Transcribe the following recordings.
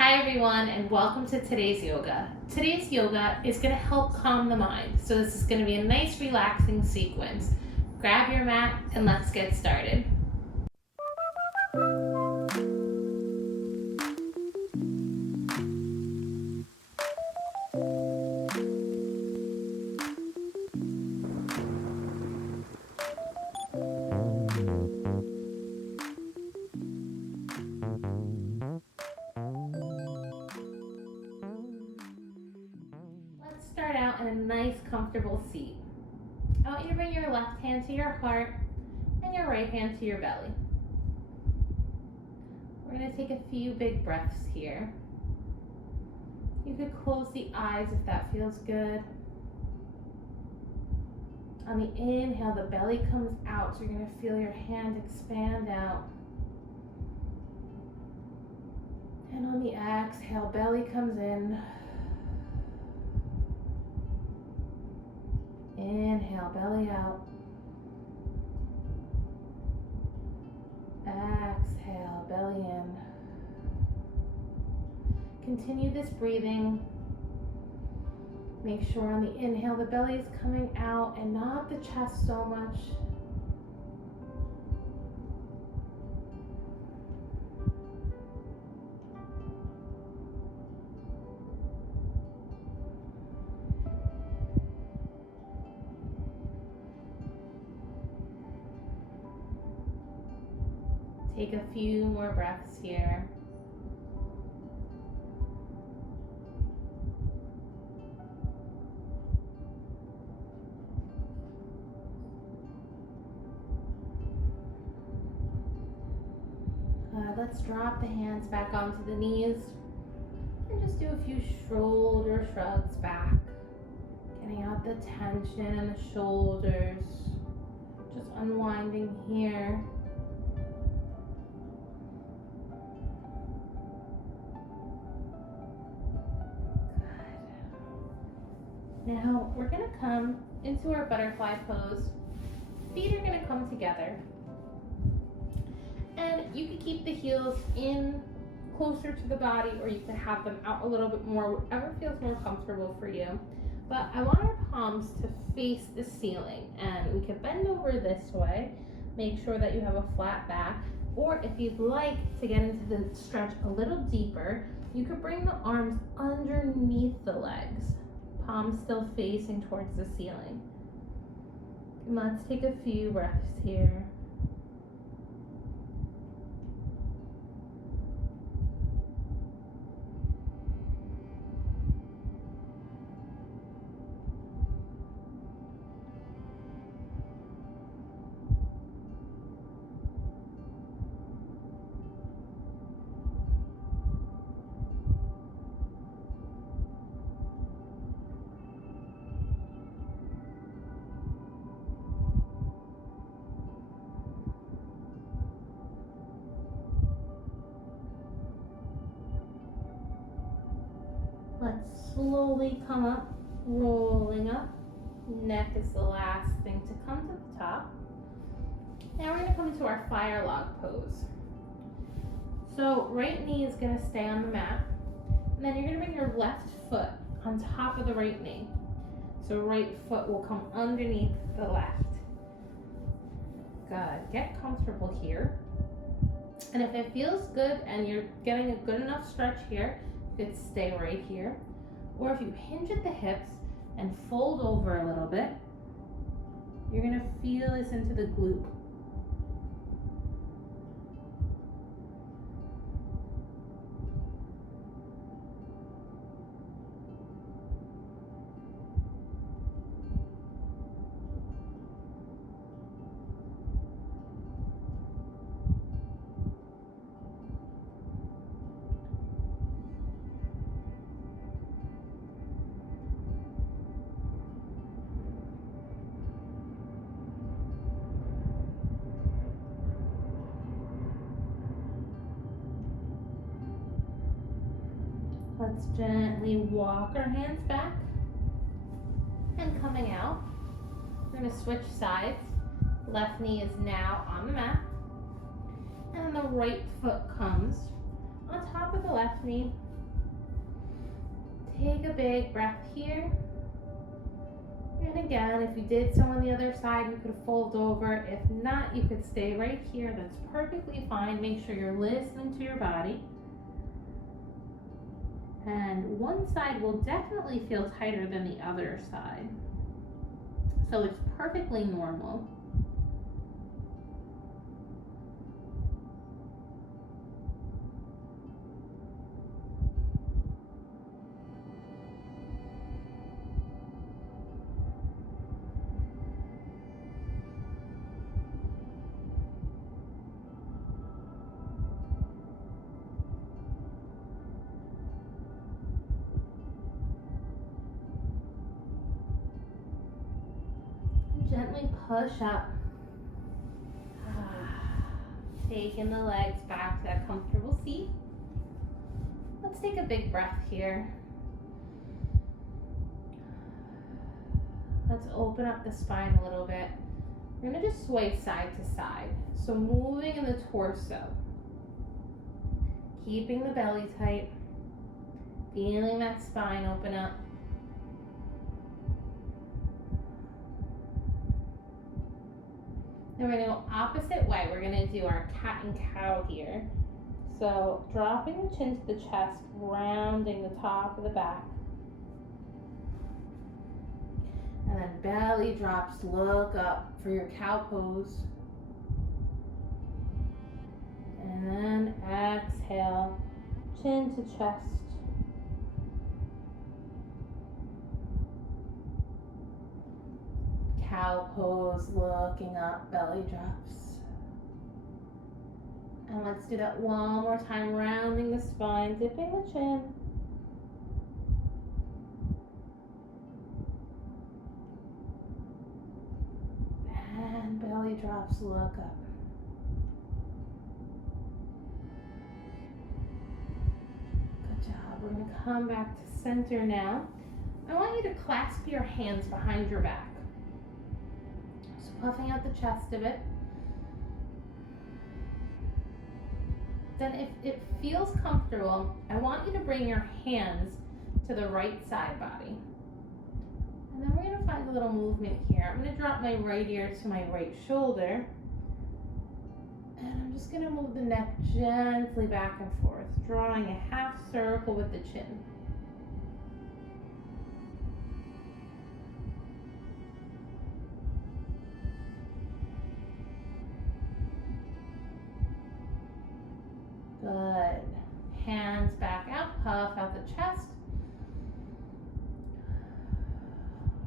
Hi everyone, and welcome to today's yoga. Today's yoga is going to help calm the mind. So this is going to be a nice relaxing sequence. Grab your mat and let's get started. Start out in a nice comfortable seat. I want you to bring your left hand to your heart and your right hand to your belly. We're going to take a few big breaths here. You could close the eyes if that feels good. On the inhale, the belly comes out, so you're going to feel your hand expand out. And on the exhale, belly comes in. Inhale, belly out. Exhale, belly in. Continue this breathing. Make sure on the inhale the belly is coming out and not the chest so much. Take a few more breaths here. Good. Let's drop the hands back onto the knees and just do a few shoulder shrugs back. Getting out the tension in the shoulders. Just unwinding here. Now we're going to come into our butterfly pose. Feet are going to come together. And you can keep the heels in closer to the body, or you can have them out a little bit more, whatever feels more comfortable for you. But I want our palms to face the ceiling, and we can bend over this way. Make sure that you have a flat back, or if you'd like to get into the stretch a little deeper, you could bring the arms underneath the legs. Palms still facing towards the ceiling. And let's take a few breaths here. Let's slowly come up, rolling up. Neck is the last thing to come to the top. Now we're going to come into our fire log pose. So right knee is going to stay on the mat. And then you're going to bring your left foot on top of the right knee. So right foot will come underneath the left. Good. Get comfortable here. And if it feels good and you're getting a good enough stretch here, you could stay right here. Or if you hinge at the hips and fold over a little bit, you're going to feel this into the glute. Let's gently walk our hands back and coming out. We're going to switch sides. Left knee is now on the mat. And then the right foot comes on top of the left knee Take a big breath here. And again, if you did so on the other side, you could fold over. If not, you could stay right here. That's perfectly fine. Make sure you're listening to your body. And one side will definitely feel tighter than the other side. So it's perfectly normal. Gently push up. Taking the legs back to that comfortable seat. Let's take a big breath here. Let's open up the spine a little bit. We're going to just sway side to side. So moving in the torso. Keeping the belly tight. Feeling that spine open up. Then we're going to go opposite way. We're going to do our cat and cow here. So dropping the chin to the chest, rounding the top of the back. And then belly drops, look up for your cow pose. And then exhale, chin to chest. Cow pose, looking up, belly drops. And let's do that one more time, rounding the spine, dipping the chin. And belly drops, look up. Good job. We're going to come back to center now. I want you to clasp your hands behind your back. So puffing out the chest a bit. Then if it feels comfortable, I want you to bring your hands to the right side body. And then we're going to find a little movement here. I'm going to drop my right ear to my right shoulder. And I'm just going to move the neck gently back and forth, drawing a half circle with the chin. Good. Hands back out, puff out the chest.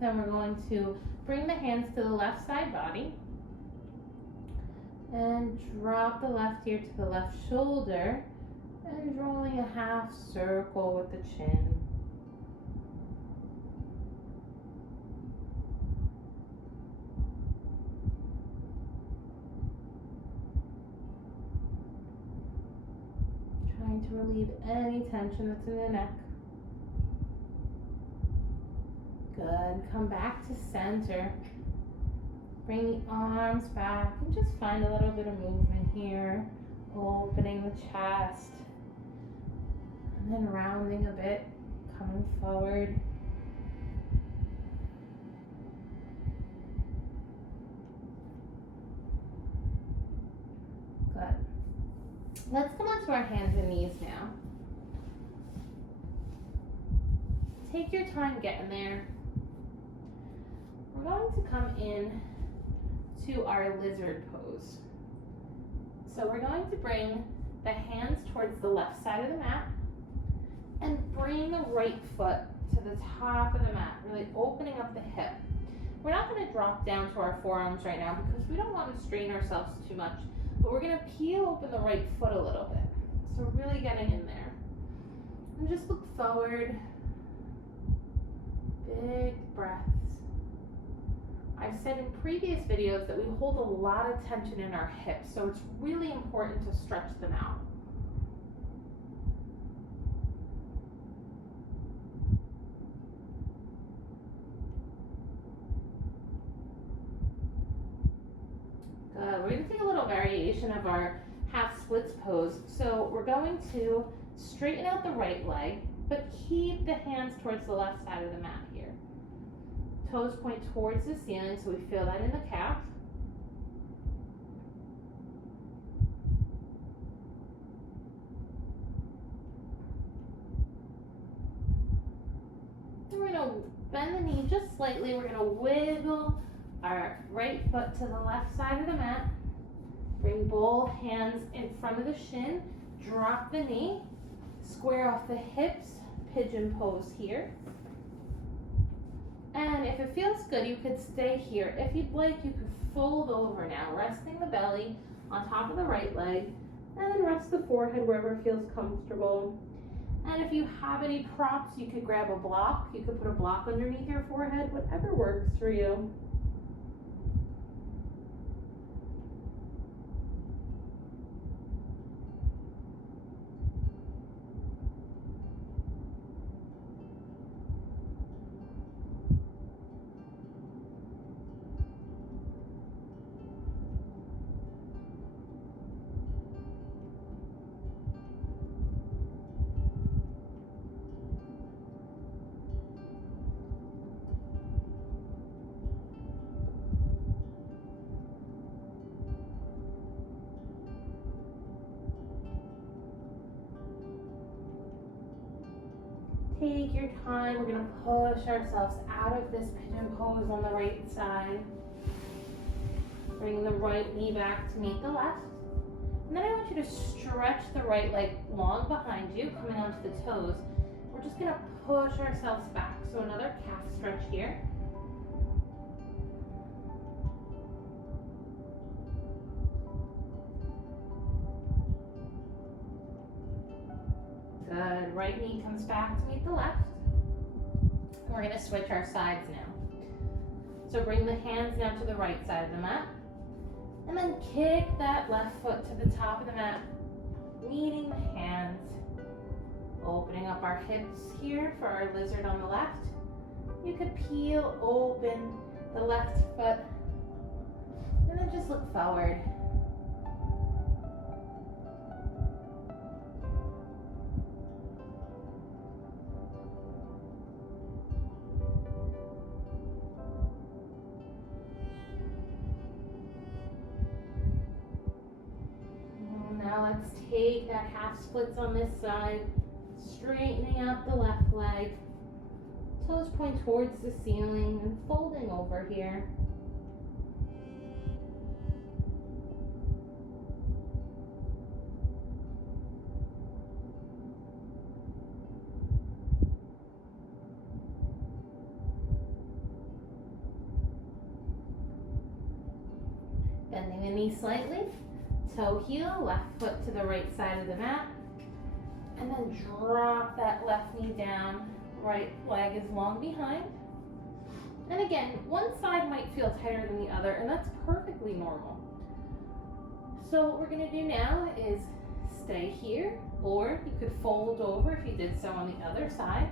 Then we're going to bring the hands to the left side body. And drop the left ear to the left shoulder. And drawing a half circle with the chin. Trying to relieve any tension that's in the neck. Good. Come back to center. Bring the arms back and just find a little bit of movement here. Opening the chest. And then rounding a bit. Coming forward. Good. Let's come onto our hands and knees now. Take your time getting there. We're going to come in to our lizard pose. So we're going to bring the hands towards the left side of the mat and bring the right foot to the top of the mat, really opening up the hip. We're not going to drop down to our forearms right now because we don't want to strain ourselves too much, but we're going to peel open the right foot a little bit. So really getting in there. And just look forward. Big breaths. I've said in previous videos that we hold a lot of tension in our hips, so it's really important to stretch them out. Good. We're going to take a little variation of our half splits pose. So we're going to straighten out the right leg, but keep the hands towards the left side of the mat here. Toes point towards the ceiling, so we feel that in the calf. And we're going to bend the knee just slightly. We're going to wiggle our right foot to the left side of the mat. Bring both hands in front of the shin. Drop the knee. Square off the hips. Pigeon pose here. And if it feels good, you could stay here. If you'd like, you could fold over now, resting the belly on top of the right leg, and then rest the forehead wherever feels comfortable. And if you have any props, you could grab a block. You could put a block underneath your forehead, whatever works for you. Take your time. We're going to push ourselves out of this pigeon pose on the right side. Bring the right knee back to meet the left. And then I want you to stretch the right leg long behind you, coming onto the toes. We're just going to push ourselves back. So another calf stretch here. Good. Right knee comes back to meet the left. We're going to switch our sides now. So bring the hands now to the right side of the mat. And then kick that left foot to the top of the mat, meeting the hands. Opening up our hips here for our lizard on the left. You could peel open the left foot and then just look forward. Now let's take that half splits on this side, straightening out the left leg, toes point towards the ceiling and folding over here. Bending the knee slightly. Toe heel, left foot to the right side of the mat, and then drop that left knee down. Right leg is long behind. And again, one side might feel tighter than the other, and that's perfectly normal. So what we're going to do now is stay here, or you could fold over if you did so on the other side.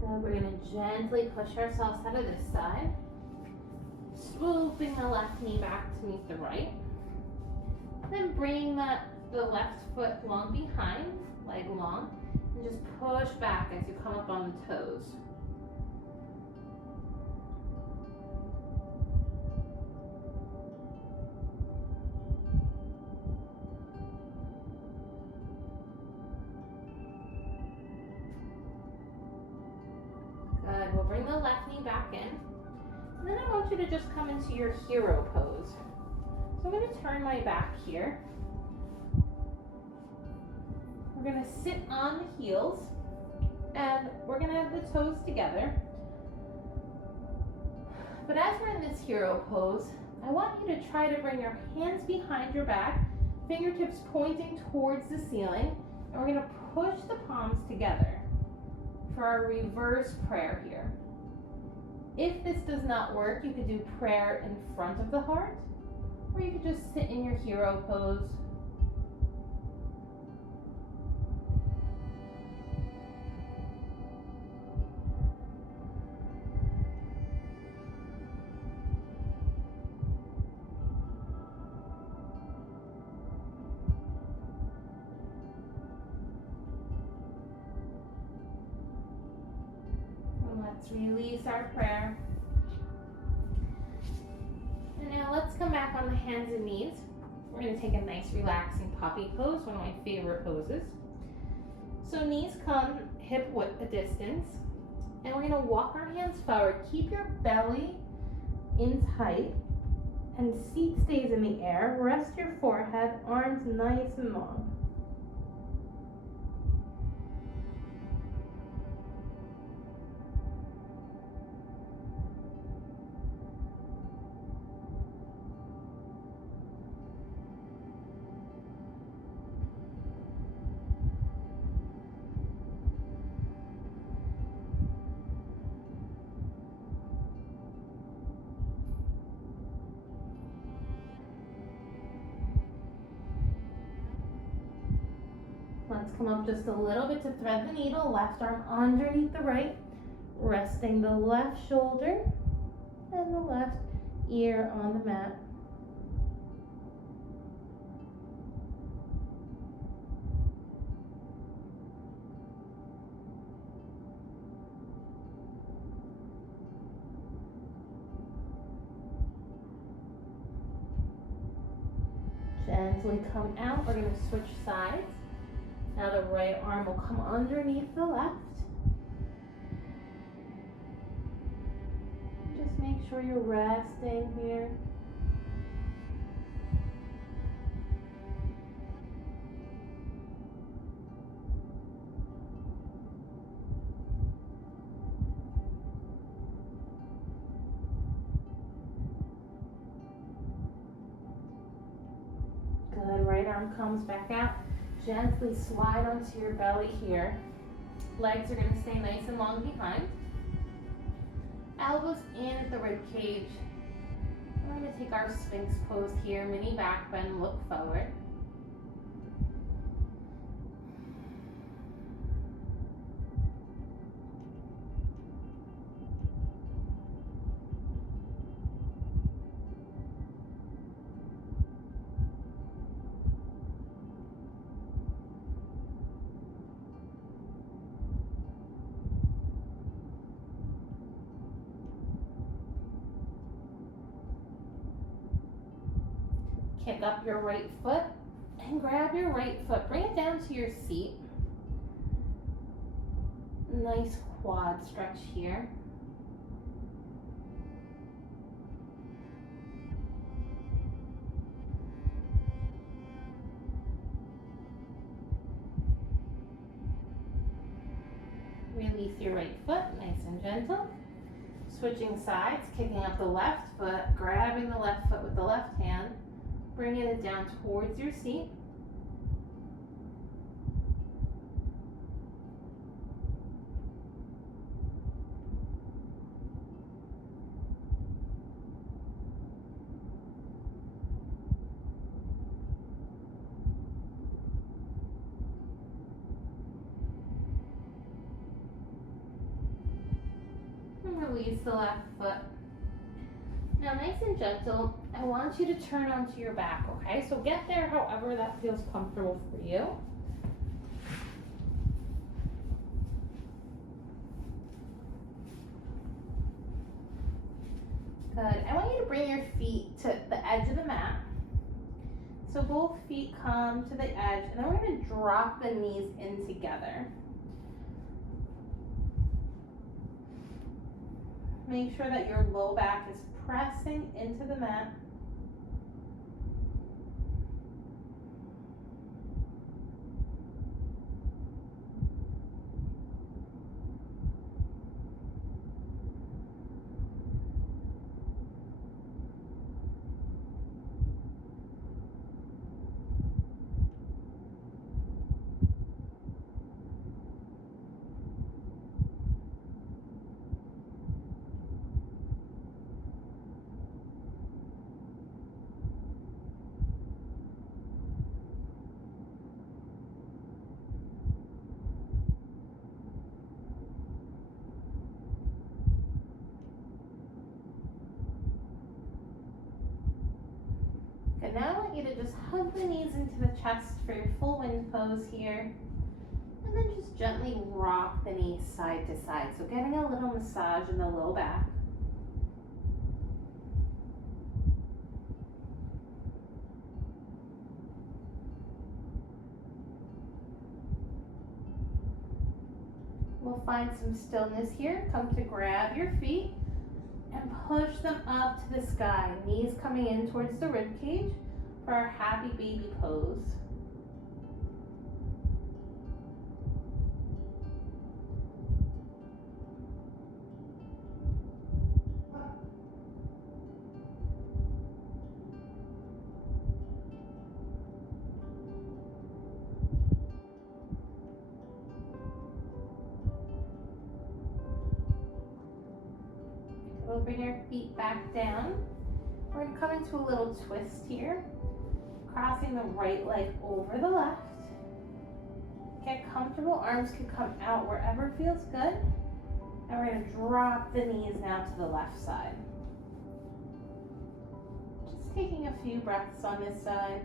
We're going to gently push ourselves out of this side, swooping the left knee back to meet the right. Then bring the left foot long behind, leg long, and just push back as you come up on the toes. Good. We'll bring the left knee back in. And then I want you to just come into your hero pose. So I'm going to turn my back here. We're going to sit on the heels, and we're going to have the toes together. But as we're in this hero pose, I want you to try to bring your hands behind your back, fingertips pointing towards the ceiling, and we're going to push the palms together for our reverse prayer here. If this does not work, you could do prayer in front of the heart, or you could just sit in your hero pose. Let's release our prayer. And now let's come back on the hands and knees. We're going to take a nice relaxing puppy pose, one of my favorite poses. So knees come hip width distance, and we're going to walk our hands forward. Keep your belly in tight, and seat stays in the air. Rest your forehead, arms nice and long. Let's come up just a little bit to thread the needle. Left arm underneath the right, resting the left shoulder and the left ear on the mat. Gently come out. We're going to switch sides. Now the right arm will come underneath the left. Just make sure you're resting here. Good. Right arm comes back out. Gently slide onto your belly here. Legs are going to stay nice and long behind. Elbows in at the rib cage. We're going to take our Sphinx pose here. Mini back bend, look forward. Kick up your right foot and grab your right foot. Bring it down to your seat. Nice quad stretch here. Release your right foot, nice and gentle. Switching sides, kicking up the left foot, grabbing the left foot with the left hand. Bringing it down towards your seat. And release the left foot. Now, nice and gentle, I want you to turn onto your back, okay? So get there however that feels comfortable for you. Good. I want you to bring your feet to the edge of the mat. So both feet come to the edge, and then we're going to drop the knees in together. Make sure that your low back is pressing into the mat. Good, now I want you to just hug the knees into the chest for your full wind pose here. And then just gently rock the knees side to side. So getting a little massage in the low back. We'll find some stillness here. Come to grab your feet and push them up to the sky. Knees coming in towards the rib cage for our happy baby pose. We'll bring our feet back down. We're going to come into a little twist here, crossing the right leg over the left. Get comfortable, arms can come out wherever feels good. And we're going to drop the knees now to the left side. Just taking a few breaths on this side.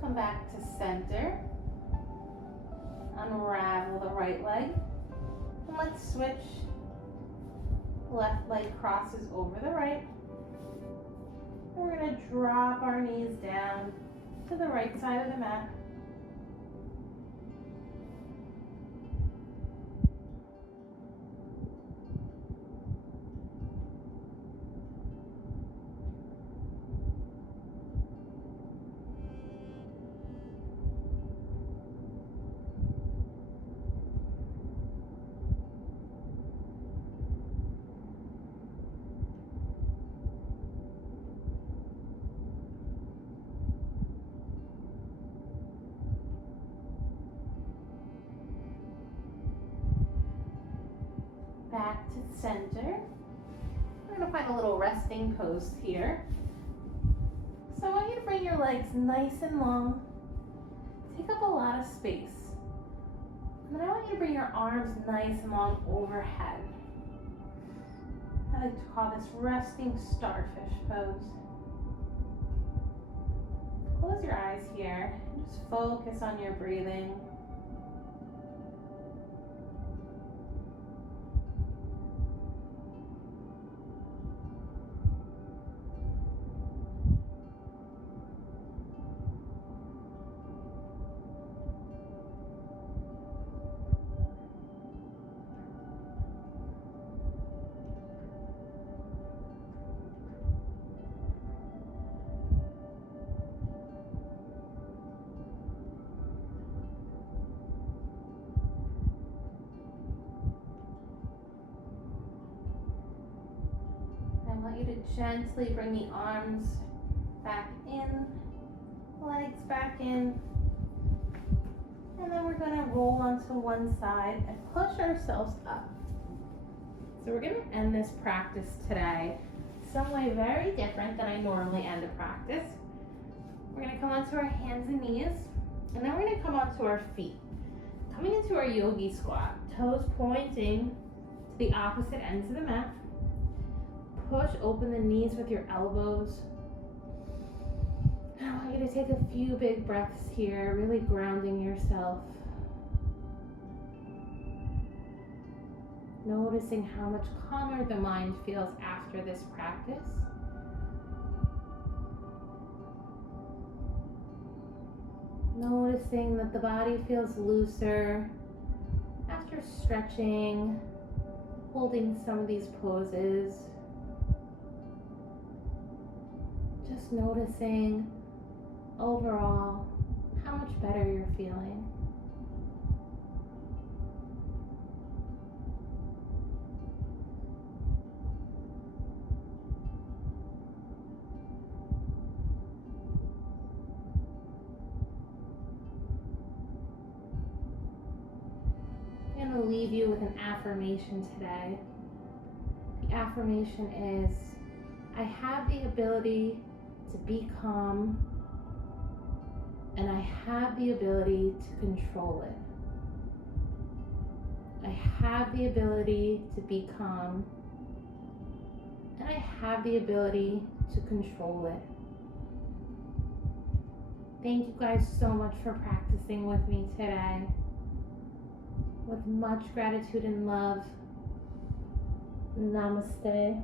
Come back to center. Unravel the right leg. And let's switch. Left leg crosses over the right. And we're going to drop our knees down to the right side of the mat. Back to center. We're going to find a little resting pose here. So I want you to bring your legs nice and long. Take up a lot of space. And then I want you to bring your arms nice and long overhead. I like to call this resting starfish pose. Close your eyes here and just focus on your breathing. I want you to gently bring the arms back in, legs back in, and then we're going to roll onto one side and push ourselves up. So we're going to end this practice today some way very different than I normally end a practice. We're going to come onto our hands and knees, and then we're going to come onto our feet. Coming into our yogi squat, toes pointing to the opposite ends of the mat. Push open the knees with your elbows. I want you to take a few big breaths here, really grounding yourself. Noticing how much calmer the mind feels after this practice. Noticing that the body feels looser after stretching, holding some of these poses. Just noticing overall how much better you're feeling. I'm going to leave you with an affirmation today. The affirmation is, I have the ability to be calm, and I have the ability to control it. I have the ability to be calm, and I have the ability to control it. Thank you guys so much for practicing with me today. With much gratitude and love, namaste.